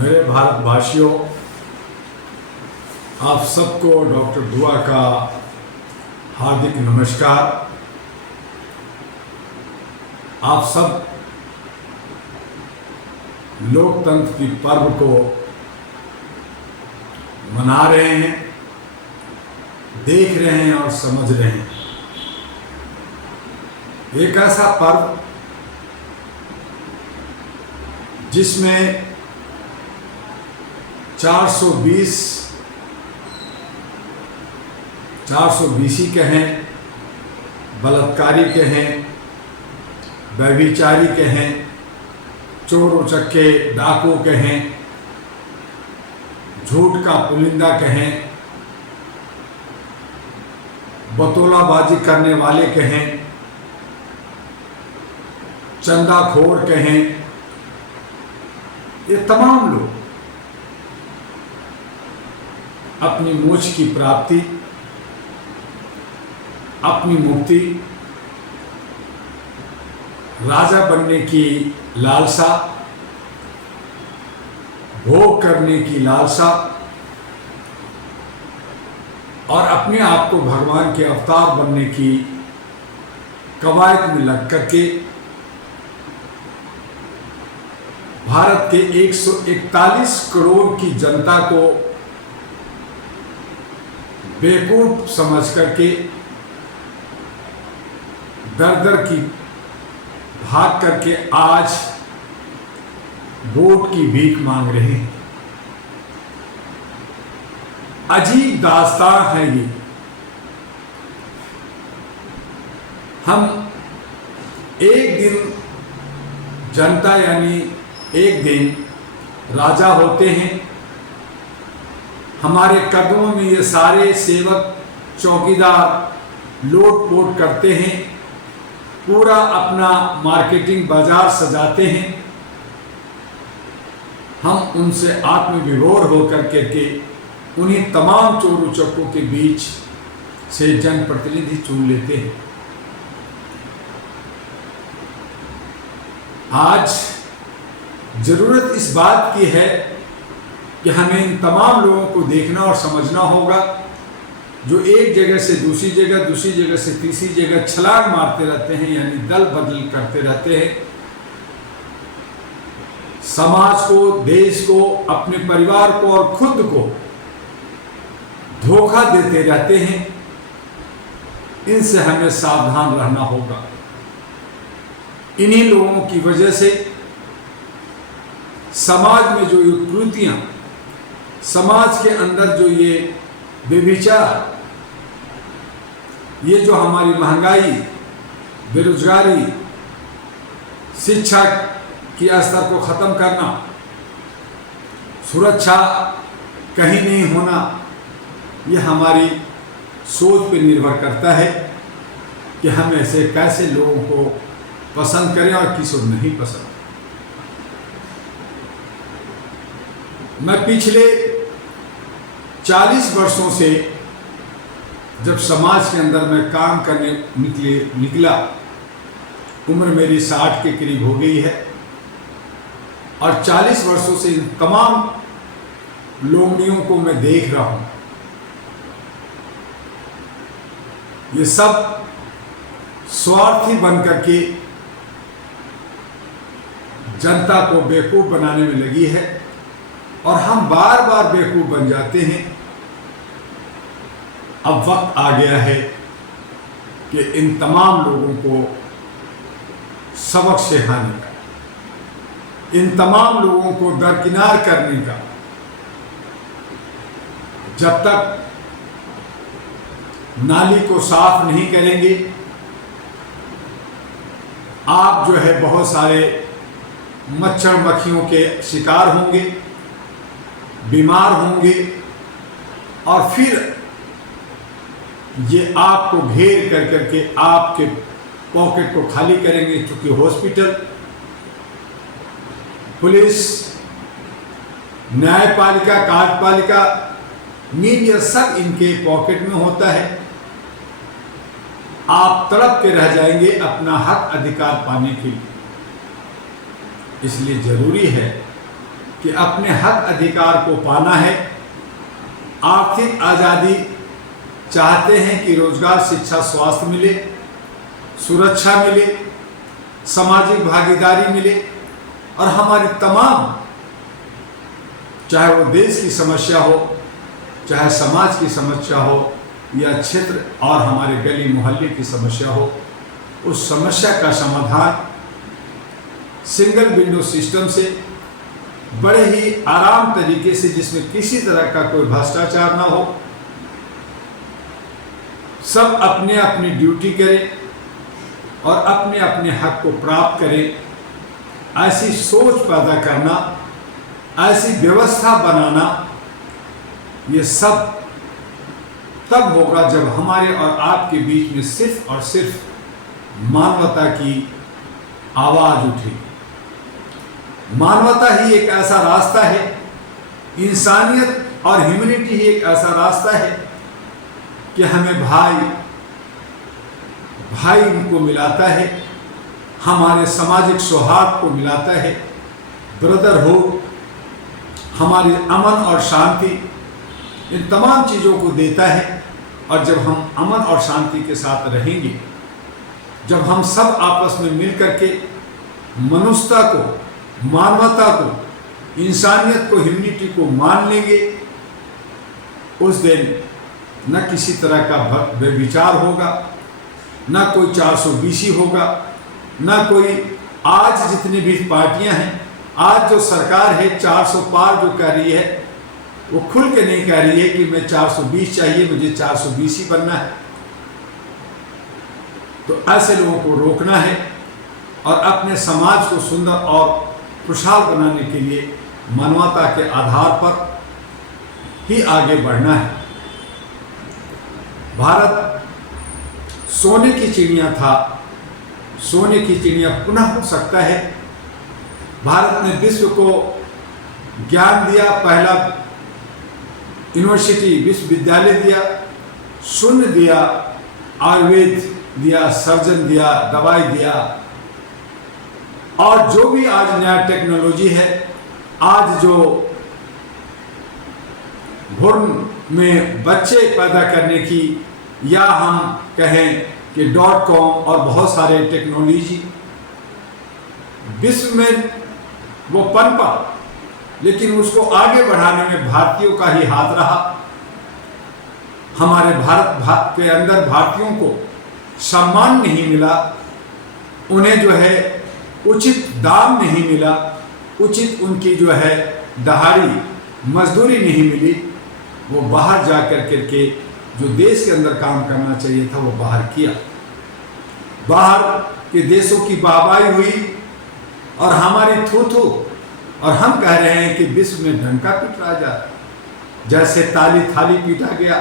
मेरे भारतवासियों, आप सबको डॉक्टर दुआ का हार्दिक नमस्कार। आप सब लोकतंत्र की पर्व को मना रहे हैं, देख रहे हैं और समझ रहे हैं। एक ऐसा पर्व जिसमें 420 कहें, बलात्कारी कहें, व्यभिचारी कहें, चोर उचक्के डाकू कहें, झूठ का पुलिंदा कहें, बतौलाबाजी करने वाले कहें, चंदाखोर कहें, ये तमाम लोग अपनी मोक्ष की प्राप्ति, अपनी मुक्ति, राजा बनने की लालसा, भोग करने की लालसा और अपने आप को भगवान के अवतार बनने की कवायद में लग करके भारत के 141 करोड़ की जनता को बेवकूफ समझ करके दर दर की भाग करके आज वोट की भीख मांग रहे हैं। अजीब दास्तान है ये। हम एक दिन जनता यानी एक दिन राजा होते हैं, हमारे कदमों में ये सारे सेवक चौकीदार लोट पोट करते हैं, पूरा अपना मार्केटिंग बाजार सजाते हैं। हम उनसे आत्मविभोर होकर के उन्हीं तमाम चोर उचक्कों के बीच से जनप्रतिनिधि चुन लेते हैं। आज जरूरत इस बात की है कि हमें इन तमाम लोगों को देखना और समझना होगा जो एक जगह से दूसरी जगह, दूसरी जगह से तीसरी जगह छलांग मारते रहते हैं, यानी दल बदल करते रहते हैं। समाज को, देश को, अपने परिवार को और खुद को धोखा देते रहते हैं। इनसे हमें सावधान रहना होगा। इन्हीं लोगों की वजह से समाज में जो ये कुरीतियां, समाज के अंदर जो ये बेविचार, ये जो हमारी महंगाई, बेरोजगारी, शिक्षा की स्तर को खत्म करना, सुरक्षा कहीं नहीं होना, ये हमारी सोच पे निर्भर करता है कि हम ऐसे कैसे लोगों को पसंद करें और किसी नहीं पसंद। मैं पिछले 40 वर्षों से जब समाज के अंदर मैं काम करने निकला, उम्र मेरी 60 के करीब हो गई है और 40 वर्षों से इन तमाम लोमड़ियों को मैं देख रहा हूं। ये सब स्वार्थी बनकर के जनता को बेवकूफ बनाने में लगी है और हम बार बार बेवकूफ बन जाते हैं। अब वक्त आ गया है कि इन तमाम लोगों को सबक सिखाने का, इन तमाम लोगों को दरकिनार करने का। जब तक नाली को साफ नहीं करेंगे, आप जो है बहुत सारे मच्छर मक्खियों के शिकार होंगे, बीमार होंगे और फिर ये आपको घेर कर करके आपके पॉकेट को खाली करेंगे। क्योंकि हॉस्पिटल, पुलिस, न्यायपालिका, कार्यपालिका, मीडिया सब इनके पॉकेट में होता है। आप तड़प के रह जाएंगे अपना हक अधिकार पाने के लिए। इसलिए जरूरी है कि अपने हक अधिकार को पाना है, आर्थिक आज़ादी चाहते हैं कि रोजगार, शिक्षा, स्वास्थ्य मिले, सुरक्षा मिले, सामाजिक भागीदारी मिले और हमारी तमाम, चाहे वो देश की समस्या हो, चाहे समाज की समस्या हो या क्षेत्र और हमारे गली मोहल्ले की समस्या हो, उस समस्या का समाधान सिंगल विंडो सिस्टम से बड़े ही आराम तरीके से, जिसमें किसी तरह का कोई भ्रष्टाचार ना हो, सब अपने अपनी ड्यूटी करें और अपने अपने हक को प्राप्त करें, ऐसी सोच पैदा करना, ऐसी व्यवस्था बनाना, ये सब तब होगा जब हमारे और आपके बीच में सिर्फ और सिर्फ मानवता की आवाज उठेगी। मानवता ही एक ऐसा रास्ता है, इंसानियत और ह्यूमैनिटी ही एक ऐसा रास्ता है कि हमें भाई उनको मिलाता है, हमारे सामाजिक सौहार्द को मिलाता है, ब्रदरहुड, हमारी अमन और शांति, इन तमाम चीज़ों को देता है। और जब हम अमन और शांति के साथ रहेंगे, जब हम सब आपस में मिल करके मनुष्यता को, मानवता को, इंसानियत को, ह्यूमैनिटी को मान लेंगे, उस दिन न किसी तरह का व्यभिचार होगा, न कोई 420 होगा, न कोई, आज जितनी भी पार्टियां हैं, आज जो सरकार है 400 पार जो कह रही है, वो खुल के नहीं कह रही है कि मैं 420 चाहिए, मुझे 420 ही बनना है। तो ऐसे लोगों को रोकना है और अपने समाज को सुंदर और खुशहाल बनाने के लिए मानवता के आधार पर ही आगे बढ़ना है। भारत सोने की चिड़िया था, सोने की चिड़िया पुनः हो सकता है। भारत ने विश्व को ज्ञान दिया, पहला यूनिवर्सिटी, विश्वविद्यालय दिया, शून्य दिया, आयुर्वेद दिया, सर्जन दिया, दवाई दिया, और जो भी आज नया टेक्नोलॉजी है, आज जो भ्रूण में बच्चे पैदा करने की, या हम कहें कि .com और बहुत सारे टेक्नोलॉजी विश्व में वो पनपा, लेकिन उसको आगे बढ़ाने में भारतीयों का ही हाथ रहा। हमारे भारत के अंदर भारतीयों को सम्मान नहीं मिला, उन्हें जो है उचित दाम नहीं मिला, उचित उनकी जो है दहाड़ी मजदूरी नहीं मिली। वो बाहर जा करके जो देश के अंदर काम करना चाहिए था वो बाहर किया, बाहर के देशों की वाहवाही हुई और हमारी थू और हम कह रहे हैं कि विश्व में डंका पीट राजा, जैसे ताली थाली पीटा गया,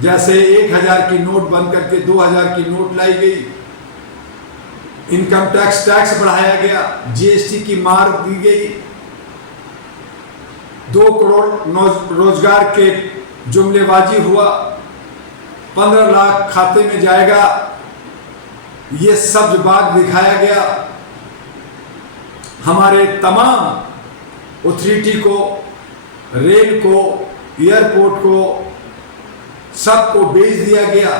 जैसे 1000 की नोट बंद करके 2000 की नोट लाई गई, इनकम टैक्स बढ़ाया गया, जीएसटी की मार दी गई, 2 करोड़ रोजगार के जुमलेबाजी हुआ, 15 लाख खाते में जाएगा, ये सब्ज बाग दिखाया गया। हमारे तमाम अथॉरिटी को, रेल को, एयरपोर्ट को, सबको बेच दिया गया।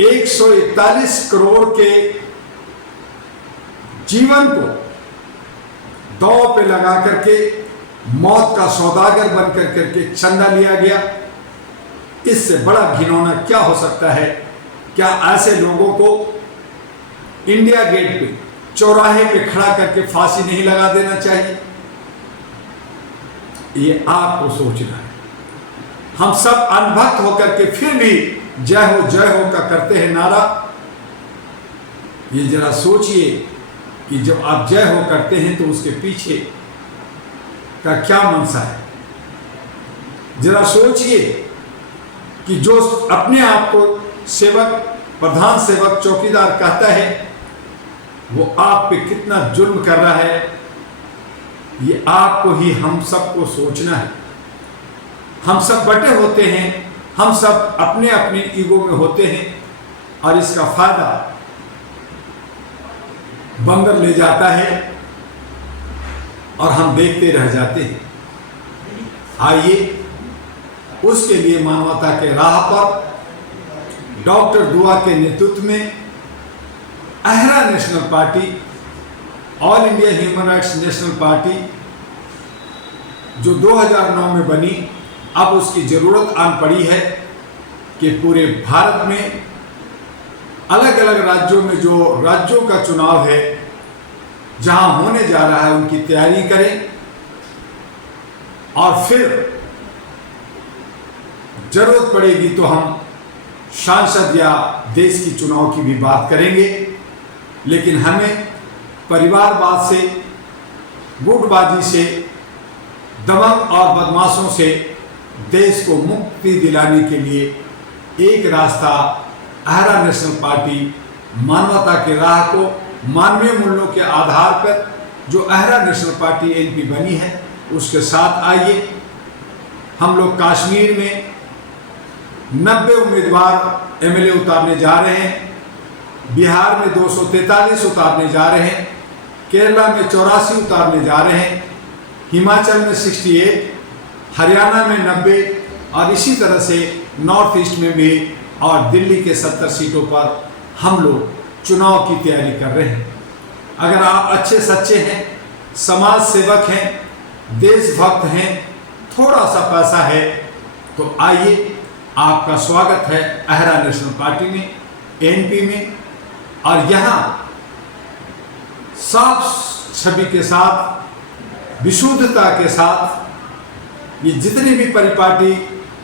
141 करोड़ के जीवन को दांव पे लगा करके मौत का सौदागर बन करके चंदा लिया गया। इससे बड़ा घिनौना क्या हो सकता है? क्या ऐसे लोगों को इंडिया गेट पे, चौराहे पे खड़ा करके फांसी नहीं लगा देना चाहिए? ये आपको सोचना है। हम सब अनभक्त होकर के फिर भी जय हो का करते हैं नारा। ये जरा सोचिए कि जब आप जय हो करते हैं तो उसके पीछे का क्या मंशा है। जरा सोचिए कि जो अपने आप को सेवक, प्रधान सेवक, चौकीदार कहता है, वो आप पे कितना जुल्म कर रहा है। ये आपको ही, हम सबको सोचना है। हम सब बटे होते हैं, हम सब अपने अपने ईगो में होते हैं और इसका फायदा बंदर ले जाता है और हम देखते रह जाते हैं। आइए उसके लिए मानवता के राह पर डॉक्टर दुआ के नेतृत्व में अहरा national party, all India human rights national party जो 2009 में बनी, अब उसकी जरूरत आन पड़ी है कि पूरे भारत में अलग अलग राज्यों में जो राज्यों का चुनाव है जहां होने जा रहा है उनकी तैयारी करें और फिर जरूरत पड़ेगी तो हम सांसद या देश की चुनाव की भी बात करेंगे। लेकिन हमें परिवारवाद से, गुटबाजी से, दमन और बदमाशों से देश को मुक्ति दिलाने के लिए एक रास्ता अहरा नेशनल पार्टी मानवता के राह को मानवीय मूल्यों के आधार पर जो अहरा नेशनल पार्टी एनपी बनी है उसके साथ आइए। हम लोग कश्मीर में 90 उम्मीदवार एमएलए उतारने जा रहे हैं, बिहार में 243 उतारने जा रहे हैं, केरला में 84 उतारने जा रहे हैं, हिमाचल में 68, हरियाणा में 90 और इसी तरह से नॉर्थ ईस्ट में भी और दिल्ली के 70 सीटों पर हम लोग चुनाव की तैयारी कर रहे हैं। अगर आप अच्छे सच्चे हैं, समाज सेवक हैं, देशभक्त हैं, थोड़ा सा पैसा है तो आइए, आपका स्वागत है अहरा नेशनल पार्टी में, एनपी में। और यहाँ साफ छवि के साथ, विशुद्धता के साथ ये जितने भी परिपाटी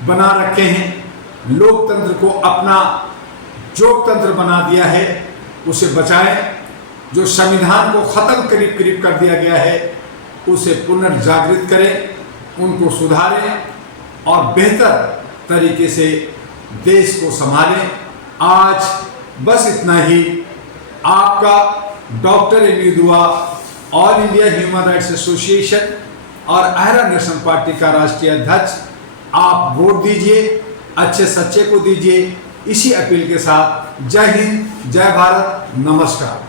बना रखे हैं, लोकतंत्र को अपना जोगतंत्र बना दिया है उसे बचाएं। जो संविधान को खत्म करीब करीब कर दिया गया है उसे पुनर्जागृत करें, उनको सुधारें और बेहतर तरीके से देश को संभालें। आज बस इतना ही। आपका डॉक्टर एमी दुआ, all India human rights association और अहरा नेशनल पार्टी का राष्ट्रीय अध्यक्ष। आप वोट दीजिए, अच्छे सच्चे को दीजिए। इसी अपील के साथ जय हिंद, जय भारत, नमस्कार।